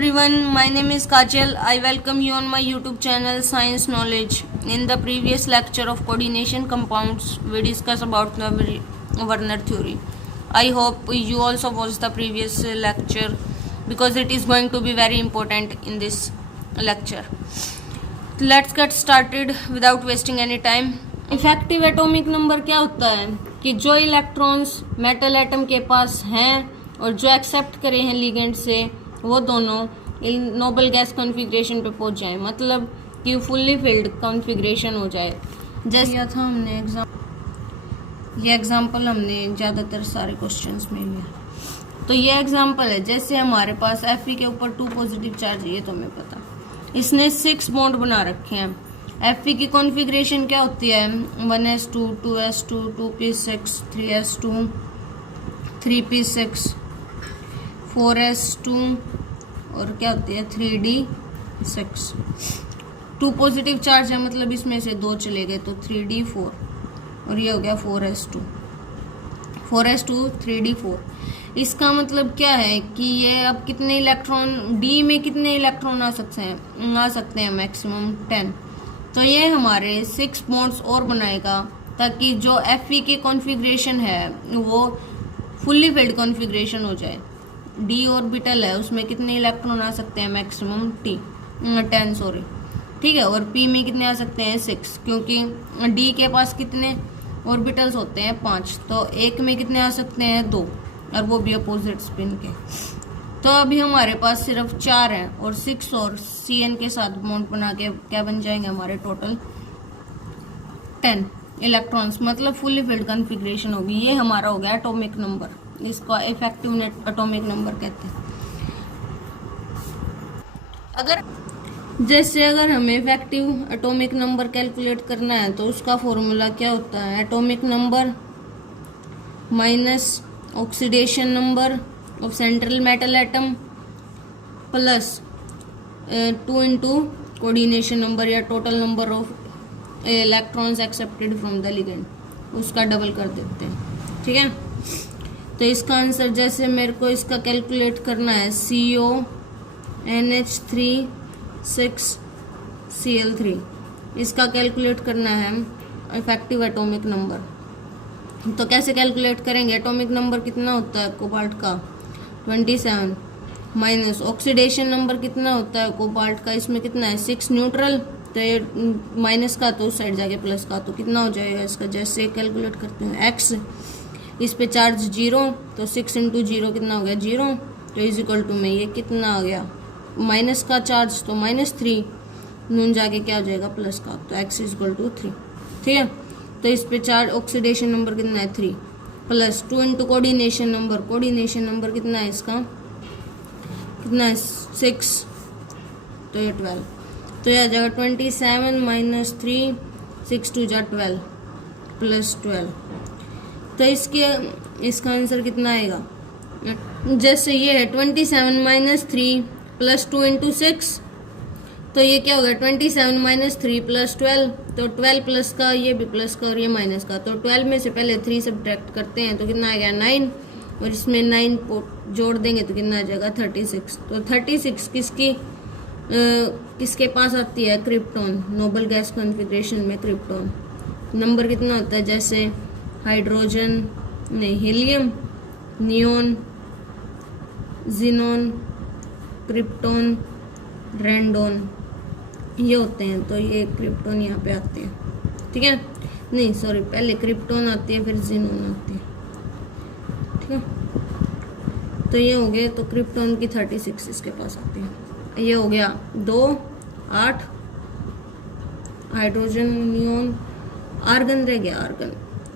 Everyone, my name is Kajal. I welcome you on my YouTube channel Science Knowledge. In the previous lecture of coordination compounds, we discussed about the Werner theory. I hope you also watched the previous lecture because it is going to be very important in this lecture. Let's get started without wasting any time. Effective atomic number क्या होता है कि जो electrons metal atom के पास हैं और जो accept करे हैं लिगेंड से वो दोनों नोबल गैस कॉन्फ़िगरेशन पे पहुंच जाए, मतलब कि फुल्ली फिल्ड कॉन्फ़िगरेशन हो जाए। जैसे यह था हमने ये एग्जांपल हमने ज़्यादातर सारे क्वेश्चंस में लिया। तो ये एग्जांपल है, जैसे हमारे पास Fe के ऊपर 2 पॉजिटिव चार्ज है, ये तो हमें पता। इसने 6 बॉन्ड बना रखे हैं। Fe की कॉन्फ़िगरेशन क्या होती है? 1s2, 2s2, 2p6, 3s2, 3p6, 4s2 और क्या होती है 3d6। 2 पॉजिटिव चार्ज है, मतलब इसमें से 2 चले गए तो 3d4 और ये हो गया 4s2, 3d4। इसका मतलब क्या है कि ये अब कितने इलेक्ट्रॉन d में कितने इलेक्ट्रॉन आ सकते हैं मैक्सिमम 10। तो ये हमारे 6 बॉन्ड्स और बनाएगा ताकि जो Fe की कॉन्फ़िगरेशन है वो फुल्ली फिल्ड कॉन्फ़िगरेशन हो जाए। d ऑर्बिटल है, उसमें कितने इलेक्ट्रॉन आ सकते हैं मैक्सिमम 10 सॉरी, ठीक है। और p में कितने आ सकते हैं 6, क्योंकि d के पास कितने ऑर्बिटल्स होते हैं 5, तो एक में कितने आ सकते हैं 2 और वो भी अपोजिट स्पिन के। तो अभी हमारे पास सिर्फ 4 हैं और 6 और Cn के साथ बॉन्ड बना के क्या बन जाएंगे हमारे टोटल 10 इलेक्ट्रॉन्स, मतलब फुल्ली फिल्ड कॉन्फ़िगरेशन होगी। ये हमारा हो गया एटॉमिक नंबर, इसको इफेक्टिव एटॉमिक नंबर कहते हैं। अगर हमें इफेक्टिव एटॉमिक नंबर कैलकुलेट करना है तो उसका फॉर्मूला क्या होता है? Atomic number minus oxidation number of central metal atom plus 2 into coordination number या total number of electrons accepted from the ligand, उसका डबल कर देते हैं, ठीक है। तो इसका आंसर, जैसे मेरे को इसका कैलकुलेट करना है CONH3 6Cl3, इसका कैलकुलेट करना है इफेक्टिव एटॉमिक नंबर। तो कैसे कैलकुलेट करेंगे? एटॉमिक नंबर कितना होता है कोबाल्ट का 27 माइनस ऑक्सीडेशन नंबर कितना होता है कोबाल्ट का, इसमें कितना है 6 न्यूट्रल, तो ये माइनस का तो उस साइड जाके प्लस का, तो कितना हो जाएगा इसका? जैसे कैलकुलेट करते हैं x, इस पे चार्ज 0, तो 6 इंटू 0 कितना हो गया 0, तो इज इक्वल टू में ये कितना आ गया माइनस का चार्ज, तो -3 नून जाके क्या हो जाएगा प्लस का, तो x इज इक्वल टू 3, ठीक है। तो इस पे चार्ज ऑक्सीडेशन नंबर कितना है 3 प्लस 2 इंटू कोऑर्डिनेशन नंबर कितना है इसका, कितना है 6, तो ये 12, तो यह आ जाएगा 27 माइनस 3, 6 2 जा 12 प्लस 12। तो इसका आंसर कितना आएगा? जैसे ये है 27 माइनस 3 प्लस 2 इंटू 6, तो ये क्या होगा 27 माइनस 3 प्लस 12, तो 12 प्लस का, ये भी प्लस का और ये माइनस का, तो 12 में से पहले 3 सब्ट्रैक्ट करते हैं तो कितना आ गया 9, और इसमें 9 जोड़ देंगे तो कितना आ जाएगा 36। तो 36 किसके पास आती है? क्रिप्टॉन, नोबल गैस कॉन्फ़िगरेशन में क्रिप्टॉन। नंबर कितना होता है? जैसे हाइड्रोजन नहीं, हीलियम, नियोन, जिनोन, क्रिप्टॉन, रेंडोन, ये होते हैं। तो ये क्रिप्टॉन यहाँ पे आते हैं, ठीक है। नहीं सॉरी, पहले क्रिप्टॉन आती है फिर जिनोन आती है, ठीक है। तो ये हो गया, तो क्रिप्टॉन की 36 इसके पास आती है। ये हो गया 2 8 हाइड्रोजन, नियोन, आर्गन रह गया, आर्गन।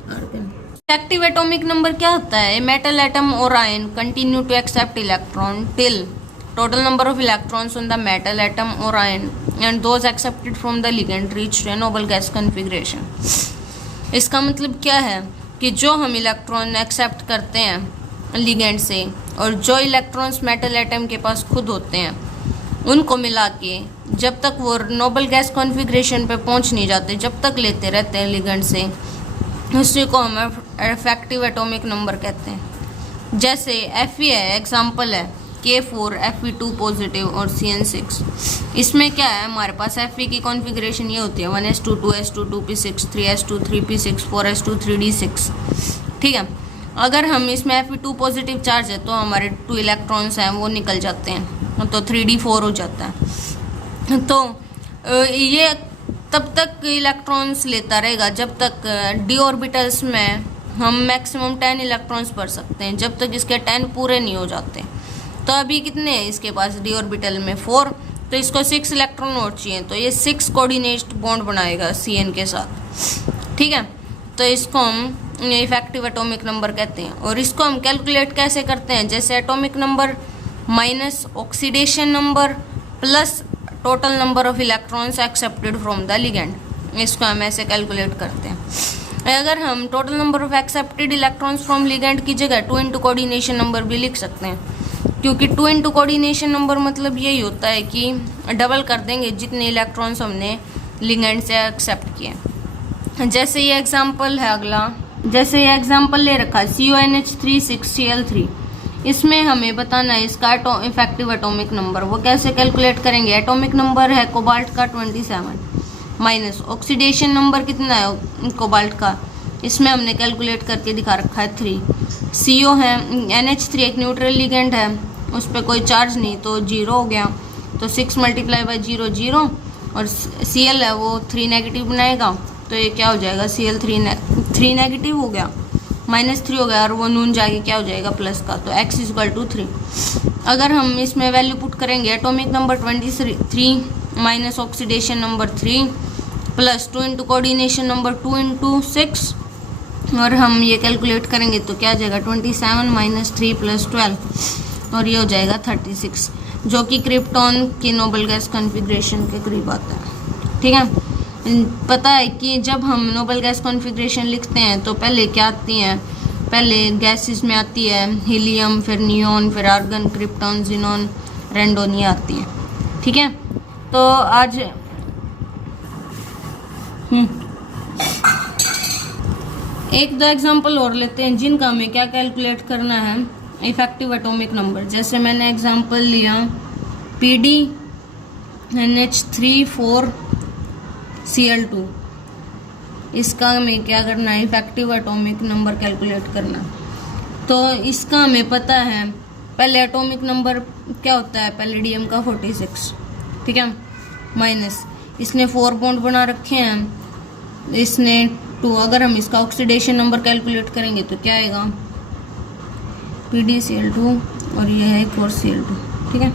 इफेक्टिव एटॉमिक नंबर क्या होता है? मेटल एटम और ion continue to accept electron till total number of electrons on the metal atom or ion and those accepted from the ligand reach to a noble gas configuration। इसका मतलब क्या है कि जो हम इलेक्ट्रॉन एक्सेप्ट करते हैं लिगेंड से और जो इलेक्ट्रॉन्स मेटल एटम के पास खुद होते हैं उनको मिला के जब तक वो नोबल गैस कॉन्फ़िगरेशन पे पहुंच नहीं जाते, जब तक लेते रहते हैं लिगेंड से, उसी को हम इफेक्टिव एटॉमिक नंबर कहते हैं। जैसे Fe है, एग्जाम्पल है K4 Fe2 पॉजिटिव और CN6। इसमें क्या है, हमारे पास Fe की कॉन्फ़िगरेशन ये होती है 1s2 2s2 2p6 3s2 3p6 4s2 3d6। ठीक है, अगर हम इसमें Fe2 पॉजिटिव चार्ज है तो हमारे 2 इलेक्ट्रॉन्स हैं वो निकल जाते हैं, तो 3d4 हो जाता है। तो ये तब तक इलेक्ट्रॉन्स लेता रहेगा जब तक d ऑर्बिटल्स में हम मैक्सिमम 10 इलेक्ट्रॉन्स भर सकते हैं, जब तक इसके 10 पूरे नहीं हो जाते। तो अभी कितने हैं इसके पास d ऑर्बिटल में 4, तो इसको 6 इलेक्ट्रॉन और चाहिए, तो ये 6 कोऑर्डिनेट बॉन्ड बनाएगा Cn के साथ। ठीक है, तो इसको हम इफेक्टिव एटॉमिक नंबर कहते हैं। और इसको हम कैलकुलेट कैसे करते हैं, जैसे atomic number minus oxidation number plus total number of electrons accepted from the ligand, इसको हम ऐसे कैलकुलेट करते हैं। अगर हम total number of accepted electrons from ligand की जगह 2 इंटू कोऑर्डिनेशन नंबर भी लिख सकते हैं, क्योंकि 2 इंटू कोऑर्डिनेशन नंबर मतलब यही होता है कि डबल कर देंगे जितने इलेक्ट्रॉन्स हमने लिगेंड से एक्सेप्ट किए। जैसे ये एग्जांपल है अगला, जैसे ये एग्जांपल ले रखा है CONH3 इसमें हमें बताना है इसका इफेक्टिव एटॉमिक नंबर। वो कैसे कैलकुलेट करेंगे, एटॉमिक नंबर है कोबाल्ट का 27 माइनस ऑक्सीडेशन नंबर कितना है कोबाल्ट का, इसमें हमने कैलकुलेट करके दिखा रखा है 3। CO है NH3 एक न्यूट्रल लिगेंड है, उस पर कोई चार्ज नहीं तो 0 हो गया, तो 6 मल्टीप्लाई बाई 0 0, और Cl है वो 3 नेगेटिव बनाएगा, तो ये क्या हो जाएगा Cl 3 नेगेटिव हो गया, -3 हो गया, और वो नून जाके क्या हो जाएगा प्लस का, तो x = 3। अगर हम इसमें वैल्यू पुट करेंगे atomic number 23 minus oxidation number 3 plus 2 into coordination number 2 into 6, और हम ये कैलकुलेट करेंगे तो क्या आ जाएगा 27 माइनस 3 प्लस 12, और ये हो जाएगा 36, जो कि क्रिप्टॉन की नोबल गैस कॉन्फ़िगरेशन के करीब आता है। ठीक है, पता है कि जब हम नोबल गैस कॉन्फ़िगरेशन लिखते हैं तो पहले क्या आती हैं, पहले गैसेस में आती है हीलियम, फिर नियॉन, फिर आर्गन, क्रिप्टॉन, जिनॉन, रेंडोन, ये आती है। ठीक है, तो आज एक दो एग्जांपल और लेते हैं जिनका हमें क्या कैलकुलेट करना है, इफेक्टिव एटॉमिक नंबर। जैसे मैंने एग्जांपल लिया PdNH3 4Cl2, इसका हमें क्या करना है, इफेक्टिव एटॉमिक नंबर कैलकुलेट करना। तो इसका हमें पता है, पहले एटॉमिक नंबर क्या होता है, पैलेडियम का 46, ठीक है, माइनस इसने 4 बॉन्ड बना रखे हैं, इसने 2। अगर हम इसका ऑक्सीडेशन नंबर कैलकुलेट करेंगे तो क्या आएगा, PdCl2, और ये है 4Cl2। ठीक है,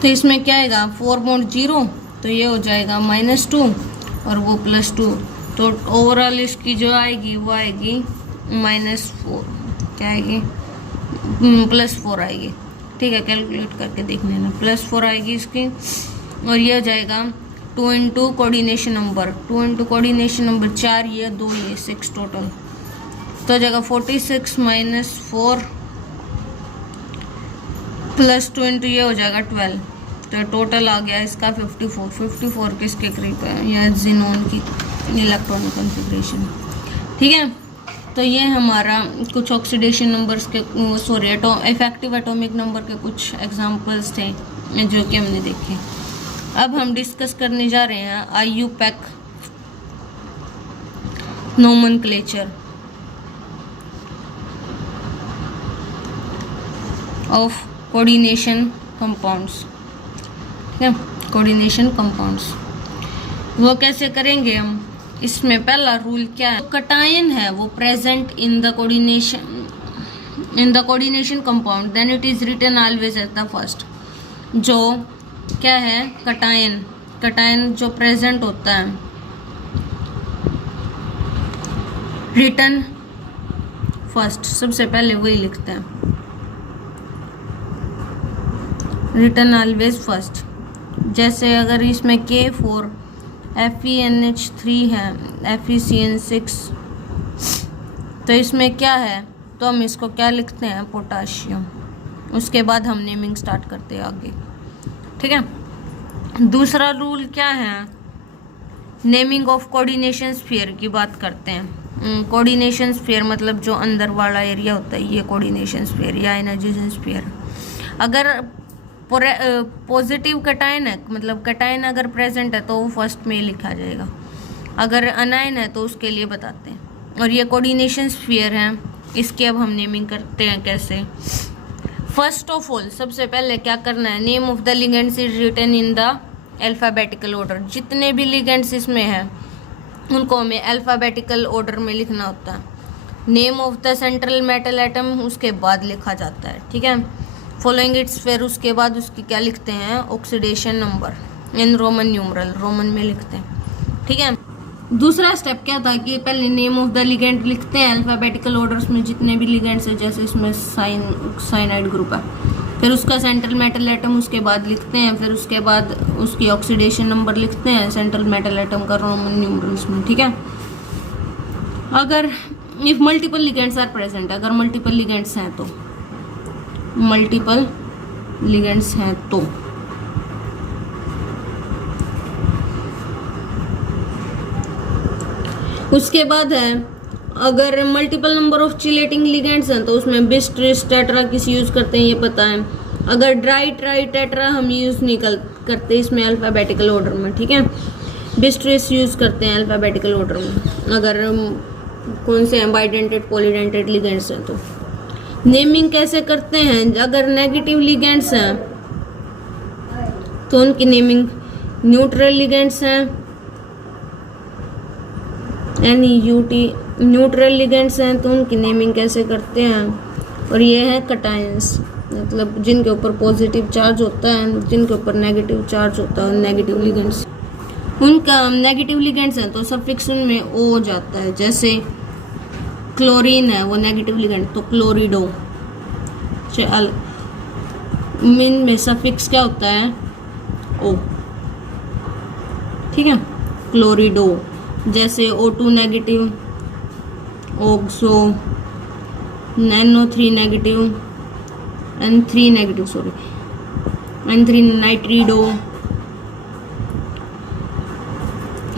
तो इसमें क्या आएगा, 4 बॉन्ड 0, तो ये हो जाएगा -2 और वो +2, तो ओवरऑल इसकी जो आएगी वो आएगी -4, क्या आएगी, +4 आएगी। ठीक है, कैलकुलेट करके देख लेना, +4 आएगी इसकी, और ये हो जाएगा 2 इंटू कोऑर्डिनेशन नंबर 4, ये 2, ये 6 टोटल, तो जाएगा 46 माइनस 4 प्लस 2 इंटू ये हो जाएगा 12, तो टोटल आ गया इसका 54 किसके करीब है, यह जिनोन की इलेक्ट्रॉनिक कॉन्फ़िगरेशन। ठीक है, तो ये हमारा कुछ ऑक्सीडेशन नंबर्स के इफेक्टिव एटॉमिक नंबर के कुछ एग्जांपल्स थे जो कि हमने देखे। अब हम डिस्कस करने जा रहे हैं IUPAC nomenclature of coordination compounds. ठीक है, कोऑर्डिनेशन कंपाउंड्स वो कैसे करेंगे हम, इसमें पहला रूल क्या है, कटायन है वो present in the coordination compound, then it is written always at the first. जो क्या है, कटायन जो प्रेजेंट होता है रिटन फर्स्ट, सबसे पहले वही लिखते हैं, रिटन ऑलवेज फर्स्ट। जैसे अगर इसमें K4 FeNH3 है, FeCN6, तो इसमें क्या है, तो हम इसको क्या लिखते हैं, पोटाशियम। उसके बाद हम नेमिंग स्टार्ट करते हैं आगे। ठीक है, दूसरा रूल क्या है, नेमिंग ऑफ कोऑर्डिनेशन स्फीयर की बात करते हैं। कोऑर्डिनेशन स्फीयर मतलब जो अंदर वाला एरिया होता है, ये कोऑर्डिनेशन स्फीयर या एनर्जी स्फीयर। अगर पॉजिटिव कटायन है, मतलब कटायन अगर प्रेजेंट है तो वो फर्स्ट में लिखा जाएगा, अगर अनायन है तो उसके लिए बताते हैं। और ये कोऑर्डिनेशन स्फीयर है, इसकी अब हम नेमिंग करते हैं कैसे। फर्स्ट ऑफ ऑल सबसे पहले क्या करना है, name of the ligands is written in the alphabetical order. जितने भी लिगेंड्स इसमें हैं उनको हमें अल्फाबेटिकल ऑर्डर में लिखना होता है। Name of the central metal atom उसके बाद लिखा जाता है, ठीक है। फॉलोइंग इट्स, फिर उसके बाद उसकी क्या लिखते हैं, oxidation number in Roman numeral, Roman में लिखते हैं, ठीक है। दूसरा स्टेप क्या था कि पहले नेम ऑफ द लिगेंड लिखते हैं अल्फाबेटिकल ऑर्डर्स में जितने भी लिगेंड्स हैं, जैसे इसमें साइनाइड ग्रुप है, फिर उसका सेंट्रल मेटल एटम उसके बाद लिखते हैं, फिर उसके बाद उसकी ऑक्सीडेशन नंबर लिखते हैं सेंट्रल मेटल एटम का रोमन न्यूमरल्स में, ठीक है। अगर if multiple ligands are present, अगर मल्टीपल लिगेंड्स हैं तो, मल्टीपल लिगेंड्स हैं तो उसके बाद है अगर multiple number of chelating ligands हैं तो उसमें बिस, ट्रिस, टेट्रा किस यूज करते हैं ये पता है। अगर ड्राई, ट्राई, टेट्रा हम यूज नहीं करते इसमें अल्फाबेटिकल ऑर्डर में, ठीक है। बिस, ट्रिस यूज करते हैं अल्फाबेटिकल ऑर्डर में अगर कौन से हैं, बाइडेंटेड, पॉलीडेंटेड लिगेंड्स हैं तो। नेमिंग कैसे करते हैं, अगर नेगेटिव लिगेंड्स हैं तो उनकी नेमिंग, न्यूट्रल लिगेंड्स हैं NEUT, न्यूट्रल लिगेंड्स हैं तो उनकी नेमिंग कैसे करते हैं। और ये है कटायंस, मतलब जिनके ऊपर पॉजिटिव चार्ज होता है, जिनके ऊपर नेगेटिव चार्ज होता है, नेगेटिव लिगेंड्स। उनका नेगेटिव लिगेंड्स हैं तो सफिक्स उनमें ओ हो जाता है, जैसे क्लोरीन है वो नेगेटिव लिगेंड तो क्लोरिडो। मीन में सफिक्स क्या होता है, ओ, ठीक है, क्लोरिडो। जैसे O2 negative, oxo, NO3 negative, N3 negative, sorry N3 नाइट्रिडो।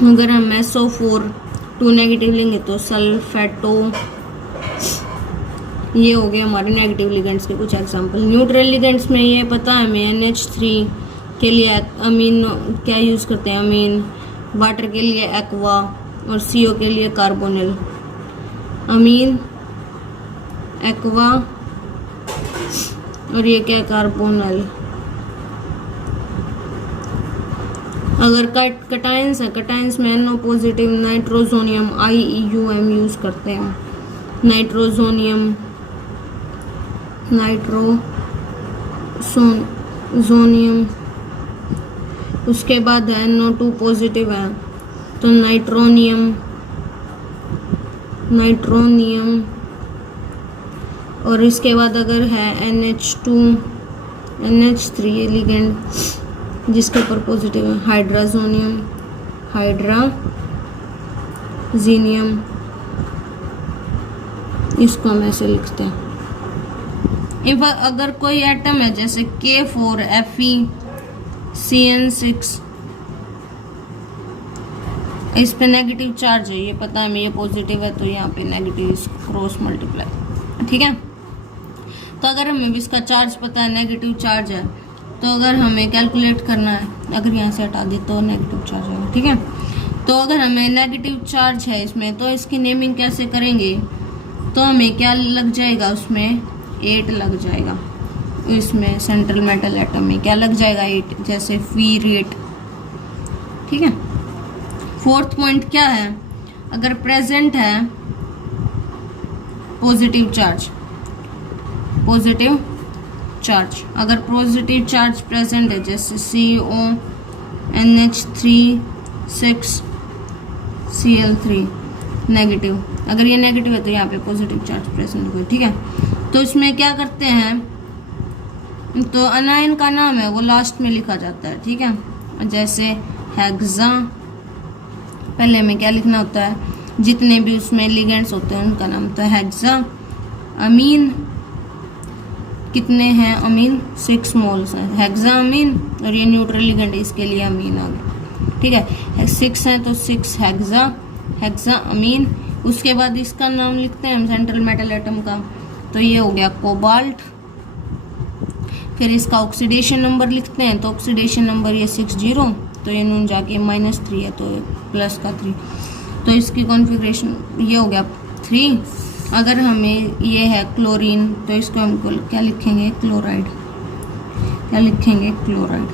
अगर हम SO4 2 नेगेटिव लेंगे तो सल्फेटो। ये हो गया हमारे नेगेटिव लिगेंड्स के कुछ एग्जांपल। न्यूट्रल लिगेंड्स में ये पता है हमें, NH3 के लिए अमीन क्या यूज़ करते हैं, अमीन। वाटर के लिए एक्वा और CO के लिए कार्बोनिल। अमीन, एक्वा और ये क्या, कार्बोनिल। अगर कटायंस है, कटायंस में NO पॉजिटिव, नाइट्रोजोनियम, IUM यूज करते हैं, नाइट्रोजोनियम, नाइट्रोजोनियम। उसके बाद है NO2 पॉजिटिव है तो नाइट्रोनियम, नाइट्रोनियम। और इसके बाद अगर है NH2, NH3 ये लिगेंड जिसके ऊपर पॉजिटिव है, हाइड्राजोनियम, हाइड्राजीनियम, इसको हम ऐसे लिखते हैं। इफ अगर कोई एटम है जैसे K4Fe(CN6), इस पे नेगेटिव चार्ज है, ये पता है हमें, ये पॉजिटिव है तो यहाँ पे नेगेटिव क्रॉस मल्टीप्लाई, ठीक है। तो अगर हमें इसका चार्ज पता है, नेगेटिव चार्ज है, तो अगर हमें कैलकुलेट करना है, अगर यहाँ से हटा दे तो नेगेटिव चार्ज है, ठीक है। तो अगर हमें नेगेटिव चार्ज है इसमें तो इसकी नेमिंग कैसे करेंगे, तो हमें क्या लग जाएगा, उसमें 8 लग जाएगा। इसमें सेंट्रल मेटल एटम में क्या लग जाएगा, 8, जैसे फीरेट, ठीक है। फोर्थ पॉइंट क्या है, अगर प्रेजेंट है पॉजिटिव चार्ज, पॉजिटिव चार्ज, अगर पॉजिटिव चार्ज प्रेजेंट है जैसे CONH3 6Cl3 नेगेटिव, अगर ये नेगेटिव है तो यहाँ पे पॉजिटिव चार्ज प्रेजेंट हुआ, ठीक है। तो इसमें क्या करते हैं, तो अनायन का नाम है वो लास्ट में लिखा जाता है, ठीक है। जैसे हेक्सा, पहले में क्या लिखना होता है, जितने भी उसमें लिगेंड्स होते हैं उनका नाम होता है हेक्सा। अमीन कितने हैं, अमीन 6 मोल्स हैं, हेक्सा अमीन। और ये न्यूट्रल लिगेंड, इसके लिए अमीन आ गया, ठीक है। 6 हैं तो 6 हेक्सा अमीन। उसके बाद इसका नाम लिखते हैं हम सेंट्रल मेटल एटम का, तो ये हो गया कोबाल्ट। फिर इसका ऑक्सीडेशन नंबर लिखते हैं, तो ऑक्सीडेशन नंबर ये 60, तो ये नून जाके -3 है तो प्लस का 3, तो इसकी कॉन्फ़िगरेशन ये हो गया 3। अगर हमें ये है क्लोरीन तो इसको हम क्या लिखेंगे, क्लोराइड, क्या लिखेंगे, क्लोराइड,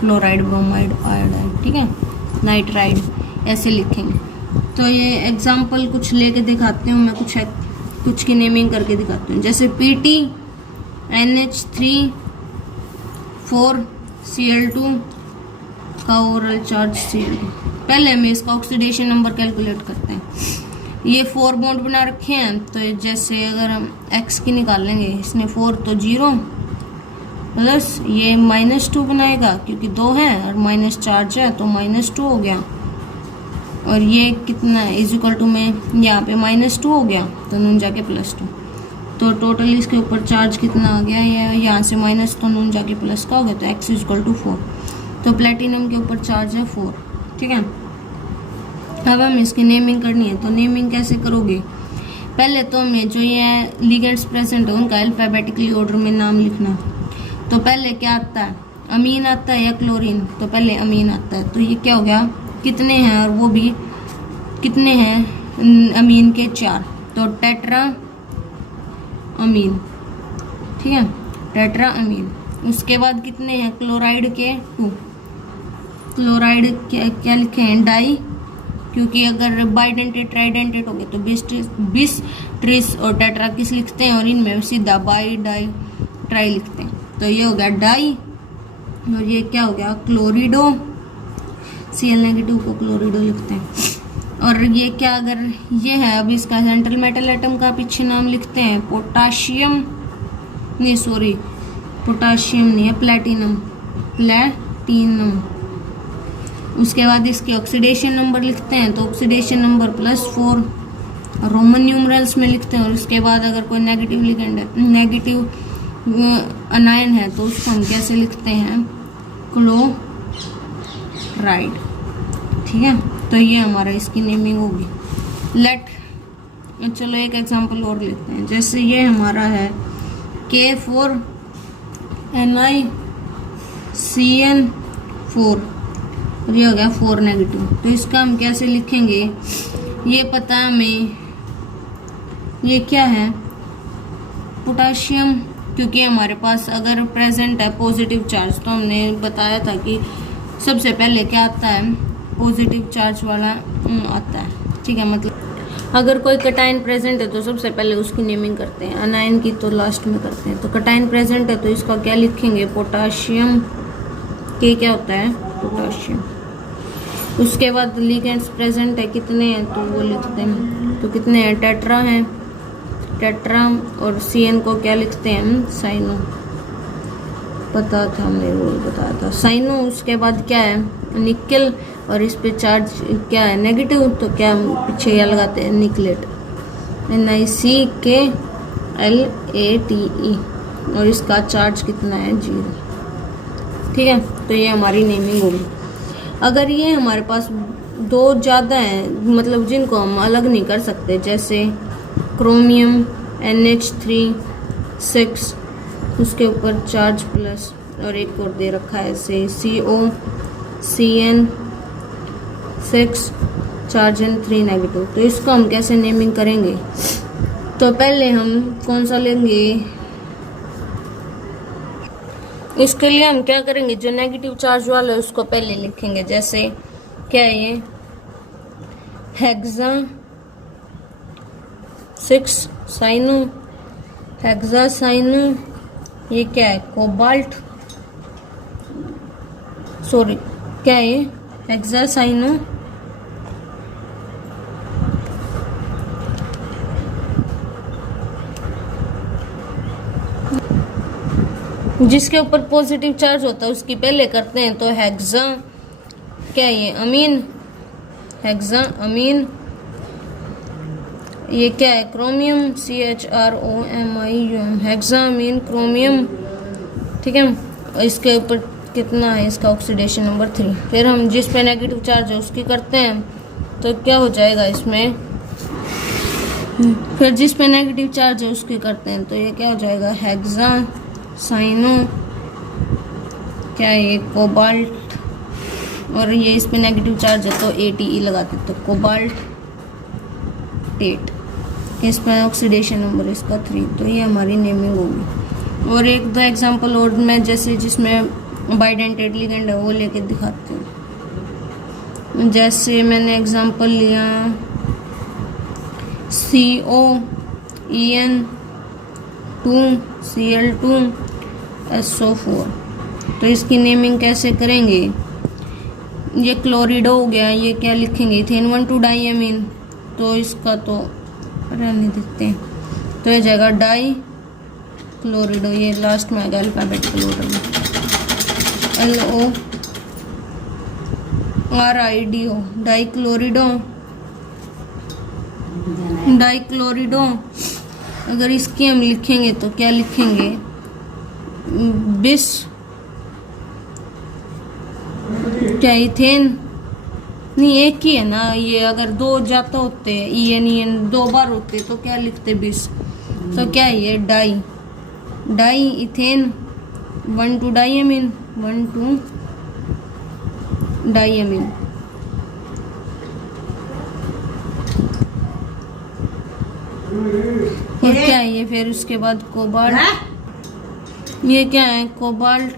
क्लोराइड, ब्रोमाइड, आयोडाइड, ठीक है, नाइट्राइड, ऐसे लिखेंगे। तो ये एग्जाम्पल कुछ लेके दिखाती हूँ मैं, कुछ की नेमिंग करके दिखाती हूँ। जैसे PT NH3 4Cl2 का ओरल चार्ज Cl2। पहले हमें इसका ऑक्सीडेशन नंबर कैलकुलेट करते हैं। ये 4 बॉन्ड बना रखे हैं, तो जैसे अगर हम X की निकालेंगे, इसने 4 तो 0 प्लस ये -2 बनाएगा क्योंकि 2 है और माइनस चार्ज है तो -2 हो गया, और ये कितना है इक्वल टू में यहाँ पे -2 हो गया तो नून जाके +2, तो टोटल इसके ऊपर चार्ज कितना आ गया, ये यहाँ से माइनस तो नून जाके प्लस का हो गया, तो X = 4, तो प्लेटिनम के ऊपर चार्ज है 4, ठीक है। अब हम इसकी नेमिंग करनी है, तो नेमिंग कैसे करोगे, पहले तो हमें जो ये लिगेंड्स प्रेजेंट है उनका अल्फ़ाबेटिकली ऑर्डर में नाम लिखना। तो पहले क्या आता है, अमीन आता है या क्लोरीन, तो पहले अमीन आता है, तो ये क्या हो गया, कितने हैं, और वो भी कितने हैं, अमीन के 4, तो टेट्रा अमीन, ठीक है, टेट्रा अमीन। उसके बाद कितने हैं, क्लोराइड के 2, क्लोराइड क्या लिखे हैं, डाई, क्योंकि अगर बाइडेंटेट ट्राइडेंटेट हो गए तो बिस ट्रिस और टेट्रा किस लिखते हैं, और इनमें सीधा बाई डाई ट्राई लिखते हैं, तो ये हो गया डाई। और ये क्या हो गया, क्लोरिडो, Cl- को क्लोरिडो लिखते हैं। और ये क्या, अगर ये है, अब इसका सेंट्रल मेटल एटम का पीछे नाम लिखते हैं, पोटाशियम नहीं, सॉरी पोटाशियम नहीं है, प्लेटिनम, प्लेटिनम। उसके बाद इसके ऑक्सीडेशन नंबर लिखते हैं, तो ऑक्सीडेशन नंबर +4 रोमन न्यूमरल्स में लिखते हैं। और उसके बाद अगर कोई नेगेटिव लिगेंड है, नेगेटिव अनायन है, तो उसको हम कैसे लिखते हैं, क्लोराइड, ठीक है। तो ये हमारा इसकी नेमिंग होगी। चलो एक एग्जांपल और लेते हैं, जैसे ये हमारा है K4NiCN4, और ये हो गया 4 नेगेटिव, तो इसका हम कैसे लिखेंगे, ये पता है हमें, ये क्या है, पोटाशियम, क्योंकि हमारे पास अगर प्रेजेंट है पॉजिटिव चार्ज, तो हमने बताया था कि सबसे पहले क्या आता है, पॉजिटिव चार्ज वाला आता है, ठीक है। मतलब अगर कोई कटाइन प्रेजेंट है तो सबसे पहले उसकी नेमिंग करते हैं, अनायन की तो लास्ट में करते हैं। तो कटाइन प्रेजेंट है तो इसका क्या लिखेंगे, पोटाशियम, के क्या होता है, पोटाशियम। उसके बाद लिगेंड्स प्रेजेंट है, कितने हैं, तो वो लिखते हैं, तो कितने हैं, टेट्रा हैं, टेट्रा, और Cn को क्या लिखते हैं हम, साइनो, पता था हमने वो बताया था, साइनो। उसके बाद क्या है, निकल, और इस पे चार्ज क्या है, नेगेटिव, तो क्या पीछे ये लगाते हैं, निकलेट, NiClAte, और इसका चार्ज कितना है, 0, ठीक है। तो ये हमारी नेमिंग होगी। अगर ये हमारे पास दो ज़्यादा हैं, मतलब जिनको हम अलग नहीं कर सकते, जैसे क्रोमियम NH3 उसके ऊपर चार्ज प्लस, और एक और दे रखा है ऐसे COCN6 चार्ज एंड 3 नेगेटिव, तो इसको हम कैसे नेमिंग करेंगे, तो पहले हम कौन सा लेंगे, इसके लिए हम क्या करेंगे, जो नेगेटिव चार्ज वाला है उसको पहले लिखेंगे, जैसे क्या है ये, हेक्सा 6 साइनो, हेक्सा साइनो, ये क्या है, कोबाल्ट, सॉरी क्या है ये, हेक्सा साइनो, जिसके ऊपर पॉजिटिव चार्ज होता है उसकी पहले करते हैं, तो हेक्सा क्या है ये, अमीन, हेक्सा अमीन। ये क्या है, क्रोमियम, CHROMIUM, हेक्सा अमीन क्रोमियम, ठीक है। इसके ऊपर कितना है, इसका ऑक्सीडेशन नंबर 3। फिर हम जिस पे नेगेटिव चार्ज है उसकी करते हैं, तो क्या हो जाएगा इसमें, फिर जिस पे नेगेटिव चार्ज है उसकी करते हैं, तो ये क्या हो जाएगा, हेक्सा साइनो क्या है ये, कोबाल्ट, और ये इस पे नेगेटिव चार्ज है तो ATE लगाते, तो कोबाल्ट 8, इस पर ऑक्सीडेशन नंबर इसका 3, तो ये हमारी नेमिंग होगी। और एक दो एग्जांपल और मैं जैसे जिसमें बाइडेंटेड लिगेंड है वो लेके दिखाती हूँ। जैसे मैंने एग्जांपल लिया COEN2Cl2SO4, तो इसकी नेमिंग कैसे करेंगे, ये क्लोरिडो हो गया, ये क्या लिखेंगे, इथेन 1,2 डाइएमीन, तो इसका तो रहने देते हैं, तो ये जाएगा डाई क्लोरिडो, ये लास्ट में आएगा अल्फाबेटिकल ऑर्डर में, LORIDO, डाइक्लोरिडो। अगर इसकी हम लिखेंगे तो क्या लिखेंगे, बिस, क्या इथेन नहीं, एक ही है ना ये, अगर दो जाता होते EN दो बार होते तो क्या लिखते, बिस, तो क्या है ये, डाई इथेन 1,2 डाइएमीन, 1,2 डाइएमीन। और क्या है ये, फिर उसके बाद कोबाल्ट, ये क्या है, कोबाल्ट,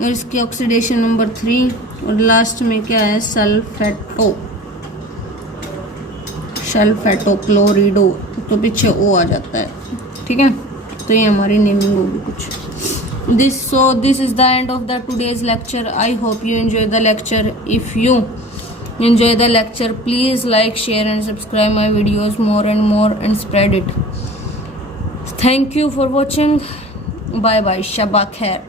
और इसकी ऑक्सीडेशन नंबर 3, और लास्ट में क्या है, सल्फेटो क्लोरिडो, तो पीछे O आ जाता है, ठीक है। तो ये हमारी नेमिंग होगी कुछ। This is the end of the today's lecture. I hope you enjoy the lecture. If you enjoy the lecture, please like, share and subscribe my videos more and more and spread it. Thank you for watching. Bye bye. Shabba khair.